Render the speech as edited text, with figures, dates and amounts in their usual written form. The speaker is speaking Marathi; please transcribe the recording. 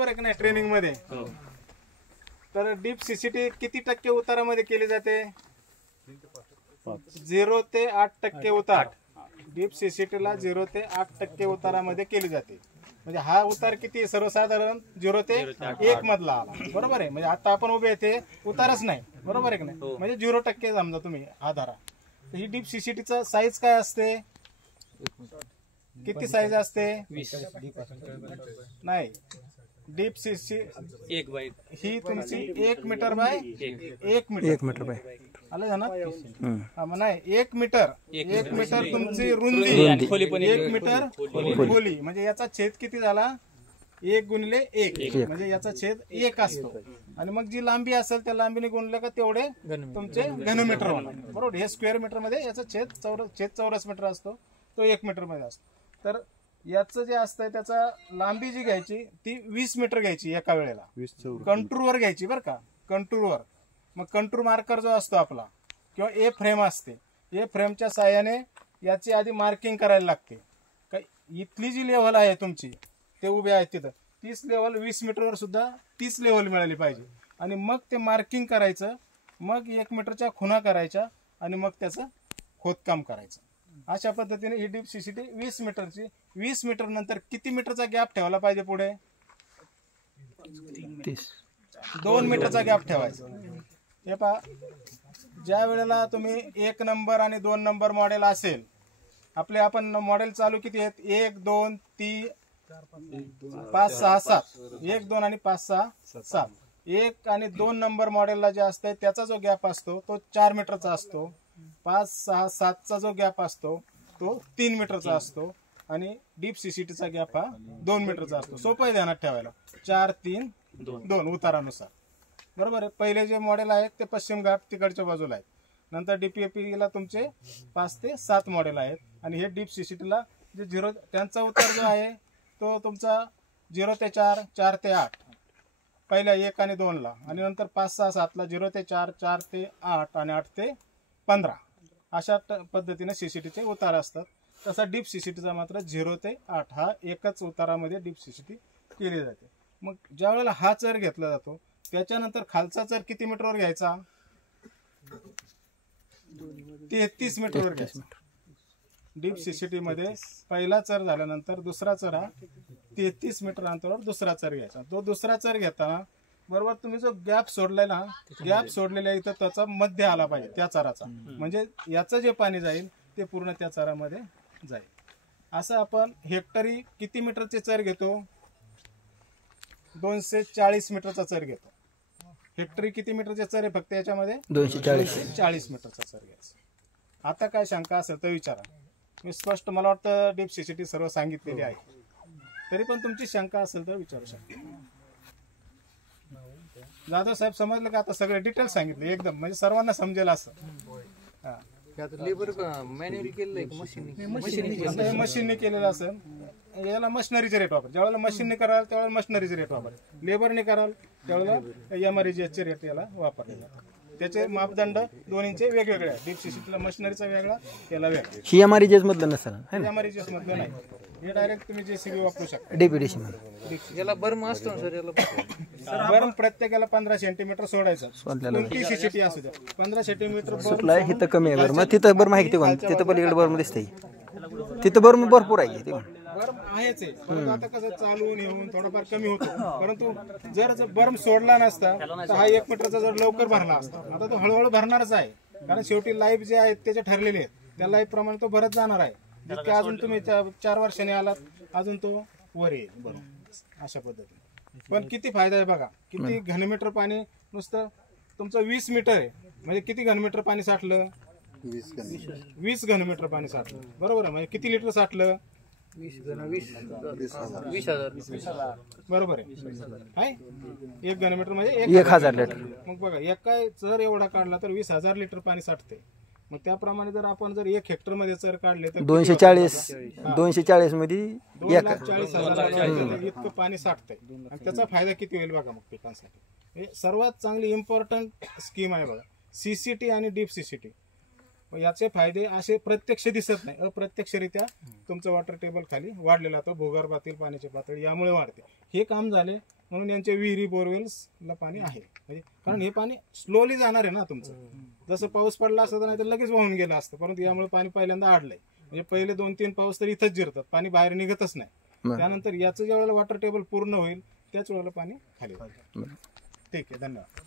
बरोबर आहे की नाही ट्रेनिंग मध्ये. तर डीप सीसीटी किती टक्के उतारामध्ये केली जाते? 0 ते 8% उतार. डीप सीसीटीला 0 ते 8% उतारामध्ये केली जाते. म्हणजे हा उतार किती सर्वसाधारण 0 ते 1 मधला आला. बरोबर आहे. म्हणजे आता आपण उभे ते उतारच नाही. बरोबर आहे की नाही. म्हणजे 0% समजा तुम्ही आधारा. ही डीप सीसीटीचा साईज काय असते? किती साईज असते? 20 नाही, डीप सीसी 1 बाय ही तुमची 1 मीटर बाय 1 मीटर बाय आलं ना. नाही 1 मीटर 1 मीटर तुमची रुंदी, 1 मीटर खोली. म्हणजे याचा छेद किती झाला? 1 गुणिले 1 म्हणजे याचा छेद 1 असतो. आणि मग जी लांबी असेल त्या लांबीने गुणलं का तेवढे तुमचे घनमीटर होणार. बरोबर. हे स्क्वेअर मीटर मध्ये याचा छेद चौरस मीटर असतो, तो 1 मीटर मध्ये असतो. तर याचं जे असतंय त्याचा लांबी जी घ्यायची ती 20 मीटर घ्यायची एका वेळेला. कंटूरवर घ्यायची बरं का, कंटूरवर. मग कंटूर मार्कर जो असतो आपला किंवा ए फ्रेम असते, ए फ्रेमच्या साह्याने याची आधी मार्किंग करायला लागते. इथली जी लेवल आहे तुमची ते उभे आहे तिथं, 30 लेवल 20 मीटरवर सुद्धा 30 लेवल मिळाली पाहिजे. आणि मग ते मार्किंग करायचं, मग 1 मीटरच्या खुणा करायच्या आणि मग त्याचं खोदकाम करायचं. अशा पद्धतीने ही डीप सीसीटी 20 मीटरची. 20 मीटर नंतर किती मीटरचा गॅप ठेवला पाहिजे पुढे? 2 मीटरचा गॅप ठेवायचा. हे पहा, ज्या वेळेला तुम्ही 1 नंबर आणि 2 नंबर मॉडेल असेल, आपले आपण मॉडेल चालू किती आहेत? 1 2 3 5 6 7. 1 2 आणि 5 6 7. 1 आणि 2 नंबर मॉडेलला जे असते त्याचा जो गॅप असतो तो 4 मीटरचा असतो. 5 6 7चा जो गॅप असतो तो 3 मीटरचा असतो. आणि डीप सीसीटीचा गॅप हा 2 मीटरचा असतो. सोपं आहे ध्यानात ठेवायला. 4 3 2 उतारानुसार. बरोबर आहे. पहिले जे मॉडेल आहेत ते पश्चिम घाट तिकडच्या बाजूला आहेत. नंतर डीपीएपीला तुमचे 5 ते 7 मॉडेल आहेत. आणि हे डीप सीसीटीला जे 0 त्यांचा उतार जो आहे तो तुमचा 0 ते 4 4 ते 8 पहिल्या 1 आणि 2 ला, आणि नंतर 5 6 7 ला 0 ते 4 4 ते 8 आणि 8 ते 15. अशा पद्धतीने सीसीटीचे उतार असतात. तसा डीप सीसीटीचा मात्र 0 ते 8 हा एकच उतारामध्ये डीप सीसीटी केली जाते. मग ज्या वेळेला हा चर घेतला जातो त्याच्यानंतर खालचा चर किती मीटरवर घ्यायचा? 33 मीटरवर घ्यायचा. डीप सीसीटी मध्ये पहिला चर झाल्यानंतर दुसरा चर हा 33 मीटर अंतरावर दुसरा चर घ्यायचा. तो दुसरा चर घेताना बरोबर तुम्ही जो गॅप सोडलेला, गॅप सोडलेला इथं त्याचा मध्य आला पाहिजे त्या चराचा. म्हणजे याचं जे पाणी जाईल ते पूर्ण त्या चरामध्ये जाईल. असं आपण हेक्टरी किती मीटरचे चर घेतो? 240 मीटरचा चर घेतो. हेक्टरी किती मीटरचे चर आहे फक्त याच्यामध्ये? 240 मीटरचा चर घ्यायचा. आता काय शंका असेल तर विचारा. मी स्पष्ट, मला वाटतं डीप सीसीटी सर्व सांगितलेली आहे. तरी पण तुमची शंका असेल तर विचारू शकता. जाधव साहेब समजलं का? आता सगळे डिटेल्स सांगितले एकदम, म्हणजे सर्वांना समजेल असं. मशीनने केलेलं असेल. याला मशिनरीचे रेट वापर. ज्यावेळेला मशीनने कराल त्यावेळेला मशिनरीचे रेट वापर. लेबरने कराल त्यावेळेला एमआरईजीएसचे रेट याला वापरले जातात. त्याचे मापदंड दोन्हीचे वेगवेगळे आहेत. डीप सीसीटीला मशिनरीचा वेगळा, त्याला वेगळा. ही एमआरईजीएस मधलं नसेल. एमआरईजीएस मधलं नाही. हे डायरेक्ट तुम्ही जेसीबी वापरू शकता. डीपीडीसी याला बर्म असतो सर. याला बर्म प्रत्येकाला 15 सेंटीमीटर सोडायचं. कोणती सीसीटी असू द्या 15 सेंटीमीटर सुटलाय. इथं कमी आहे बर्म. तिथं बर्म आहे तिथं पलीकडे बर्म दिसतंय. तिथं बर्म भरपूर आहे. बर्म आहेच आहे. परंतु आता कसं चालून येऊन थोडाफार कमी होतो. परंतु जर बर्म सोडला नसता तर हा 1 मीटरचा जर लवकर भरला असता. आता तो हळूहळू भरणारच आहे. कारण शेवटी लाईफ जे आहेत त्याचे ठरलेले आहेत. त्या लाईफ प्रमाणे तो भरत जाणार आहे. जितके अजून तुम्ही 4 वर्षांनी आलात अजून तो वर येईल. बरोबर अशा पद्धतीने. पण किती फायदा आहे बघा. किती घनमीटर पाणी नुसतं तुमचं 20 मीटर आहे. म्हणजे किती घनमीटर पाणी साठलं? 20 घनमीटर पाणी साठलं. बरोबर आहे. म्हणजे किती लिटर साठलं? 20,000. बरोबर आहे. 1 घनमीटर म्हणजे 1000 लिटर. मग बघा एका चर एवढा काढला तर 20,000 लिटर पाणी साठते. मग त्याप्रमाणे जर आपण जर 1 हेक्टर मध्ये चर काढले तर 240 मध्ये 2,40,000 इतकं पाणी साठतंय. आणि त्याचा फायदा किती होईल बघा मग पिकांसाठी. सर्वात चांगली इम्पॉर्टंट स्कीम आहे बघा सीसीटी आणि डीप सीसीटी. याचे फायदे असे प्रत्यक्ष दिसत नाही, अप्रत्यक्षरित्या तुमचं वॉटर टेबल खाली वाढलेला तो भूगर्भातील पाण्याची पातळी यामुळे वाढते. हे काम झाले म्हणून यांचे विहिरी बोरवेल्सला पाणी आहे. म्हणजे कारण हे पाणी स्लोली जाणार आहे ना तुमचं. जसं पाऊस पडला असता तर नाही तर लगेच वाहून गेलं असतं, परंतु यामुळे पाणी पहिल्यांदा अडलंय. म्हणजे पहिले 2-3 पाऊस तर इथंच जिरतात, पाणी बाहेर निघतच नाही. त्यानंतर याचं ज्या वेळेला वॉटर टेबल पूर्ण होईल त्याच वेळेला पाणी खाली होईल. ठीक आहे, धन्यवाद.